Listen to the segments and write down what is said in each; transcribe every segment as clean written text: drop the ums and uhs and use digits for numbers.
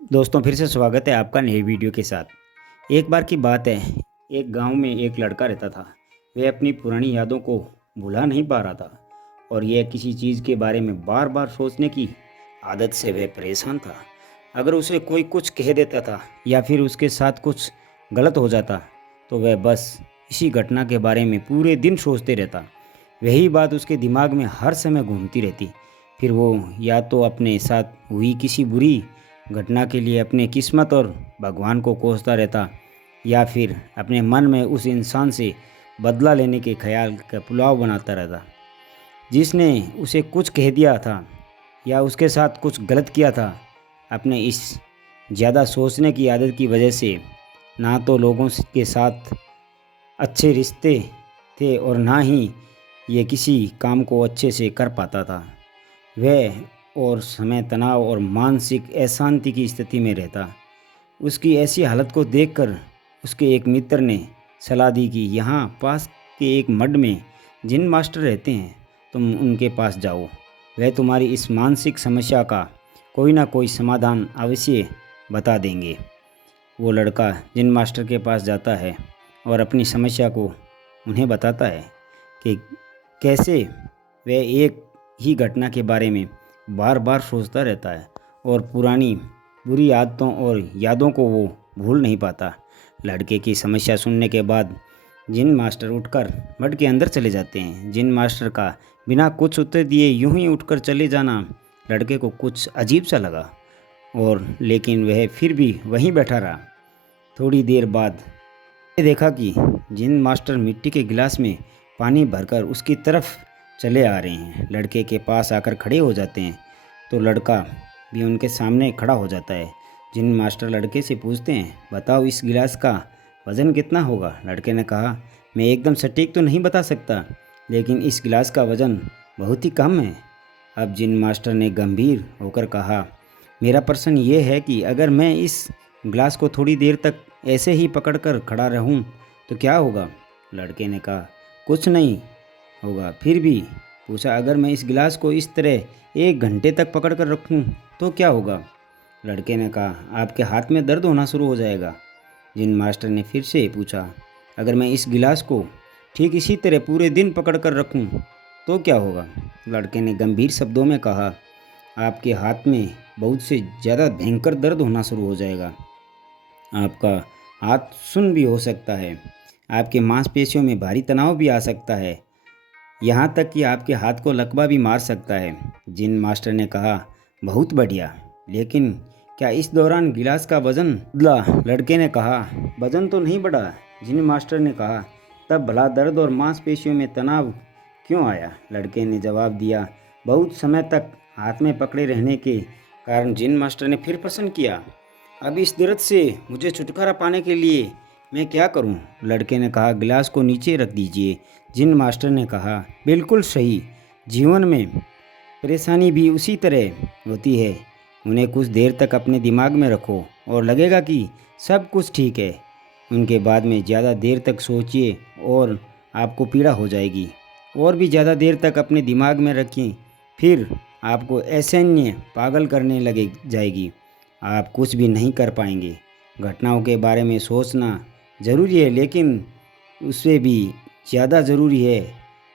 दोस्तों फिर से स्वागत है आपका नई वीडियो के साथ। एक बार की बात है, एक गांव में एक लड़का रहता था। वह अपनी पुरानी यादों को भुला नहीं पा रहा था और यह किसी चीज़ के बारे में बार बार सोचने की आदत से वह परेशान था। अगर उसे कोई कुछ कह देता था या फिर उसके साथ कुछ गलत हो जाता तो वह बस इसी घटना के बारे में पूरे दिन सोचते रहता। वही बात उसके दिमाग में हर समय घूमती रहती। फिर वो या तो अपने साथ हुई किसी बुरी घटना के लिए अपने किस्मत और भगवान को कोसता रहता या फिर अपने मन में उस इंसान से बदला लेने के ख्याल का पुलाव बनाता रहता जिसने उसे कुछ कह दिया था या उसके साथ कुछ गलत किया था। अपने इस ज़्यादा सोचने की आदत की वजह से ना तो लोगों के साथ अच्छे रिश्ते थे और ना ही ये किसी काम को अच्छे से कर पाता था। वह और समय तनाव और मानसिक अशांति की स्थिति में रहता। उसकी ऐसी हालत को देखकर उसके एक मित्र ने सलाह दी कि यहाँ पास के एक मठ में जिन मास्टर रहते हैं, तुम उनके पास जाओ। वह तुम्हारी इस मानसिक समस्या का कोई ना कोई समाधान अवश्य बता देंगे। वो लड़का जिन मास्टर के पास जाता है और अपनी समस्या को उन्हें बताता है कि कैसे वह एक ही घटना के बारे में बार बार सोचता रहता है और पुरानी बुरी आदतों और यादों को वो भूल नहीं पाता। लड़के की समस्या सुनने के बाद जिन मास्टर उठकर मठ के अंदर चले जाते हैं। जिन मास्टर का बिना कुछ उत्तर दिए यूं ही उठकर चले जाना लड़के को कुछ अजीब सा लगा और लेकिन वह फिर भी वहीं बैठा रहा। थोड़ी देर बाद देखा कि जिन मास्टर मिट्टी के गिलास में पानी भरकर उसकी तरफ चले आ रहे हैं। लड़के के पास आकर खड़े हो जाते हैं तो लड़का भी उनके सामने खड़ा हो जाता है। जिन मास्टर लड़के से पूछते हैं, बताओ इस गिलास का वज़न कितना होगा। लड़के ने कहा, मैं एकदम सटीक तो नहीं बता सकता, लेकिन इस गिलास का वज़न बहुत ही कम है। अब जिन मास्टर ने गंभीर होकर कहा, मेरा प्रश्न ये है कि अगर मैं इस गिलास को थोड़ी देर तक ऐसे ही पकड़कर खड़ा रहूं तो क्या होगा। लड़के ने कहा, कुछ नहीं होगा। फिर भी पूछा, अगर मैं इस गिलास को इस तरह 1 घंटे तक पकड़ कर रखूं तो क्या होगा। लड़के ने कहा, आपके हाथ में दर्द होना शुरू हो जाएगा। जिन मास्टर ने फिर से पूछा, अगर मैं इस गिलास को ठीक इसी तरह पूरे दिन पकड़ कर रखूं तो क्या होगा। लड़के ने गंभीर शब्दों में कहा, आपके हाथ में बहुत से ज़्यादा भयंकर दर्द होना शुरू हो जाएगा। आपका हाथ सुन्न भी हो सकता है, आपके मांसपेशियों में भारी तनाव भी आ सकता है, यहाँ तक कि आपके हाथ को लकवा भी मार सकता है। जिन मास्टर ने कहा, बहुत बढ़िया, लेकिन क्या इस दौरान गिलास का वज़न बदला। लड़के ने कहा, वज़न तो नहीं बढ़ा। जिन मास्टर ने कहा, तब भला दर्द और मांसपेशियों में तनाव क्यों आया। लड़के ने जवाब दिया, बहुत समय तक हाथ में पकड़े रहने के कारण। जिन मास्टर ने फिर प्रश्न किया, अब इस दर्द से मुझे छुटकारा पाने के लिए मैं क्या करूं। लड़के ने कहा, गिलास को नीचे रख दीजिए। जिन मास्टर ने कहा, बिल्कुल सही, जीवन में परेशानी भी उसी तरह होती है। उन्हें कुछ देर तक अपने दिमाग में रखो और लगेगा कि सब कुछ ठीक है। उनके बाद में ज़्यादा देर तक सोचिए और आपको पीड़ा हो जाएगी। और भी ज़्यादा देर तक अपने दिमाग में रखें, फिर आपको असहनीय पागल करने लगे जाएगी। आप कुछ भी नहीं कर पाएंगे। घटनाओं के बारे में सोचना ज़रूरी है, लेकिन उससे भी ज़्यादा ज़रूरी है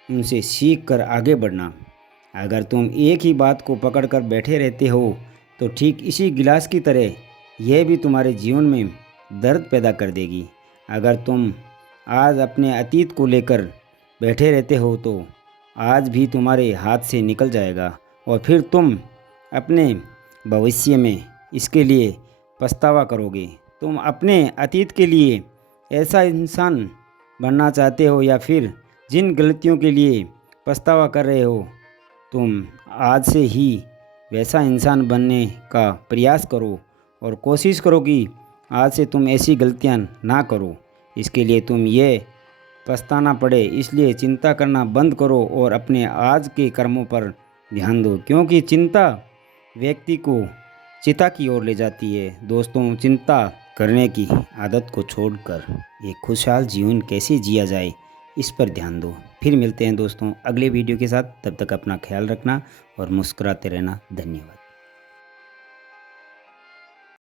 उनसे सीख कर आगे बढ़ना। अगर तुम एक ही बात को पकड़ कर बैठे रहते हो तो ठीक इसी गिलास की तरह यह भी तुम्हारे जीवन में दर्द पैदा कर देगी। अगर तुम आज अपने अतीत को लेकर बैठे रहते हो तो आज भी तुम्हारे हाथ से निकल जाएगा और फिर तुम अपने भविष्य में इसके लिए पछतावा करोगे। तुम अपने अतीत के लिए ऐसा इंसान बनना चाहते हो या फिर जिन गलतियों के लिए पछतावा कर रहे हो, तुम आज से ही वैसा इंसान बनने का प्रयास करो और कोशिश करो कि आज से तुम ऐसी गलतियां ना करो। इसके लिए तुम ये पछताना पड़े, इसलिए चिंता करना बंद करो और अपने आज के कर्मों पर ध्यान दो, क्योंकि चिंता व्यक्ति को चिता की ओर ले जाती है। दोस्तों, चिंता करने की आदत को छोड़कर एक खुशहाल जीवन कैसे जिया जाए, इस पर ध्यान दो। फिर मिलते हैं दोस्तों अगले वीडियो के साथ। तब तक अपना ख्याल रखना और मुस्कुराते रहना। धन्यवाद।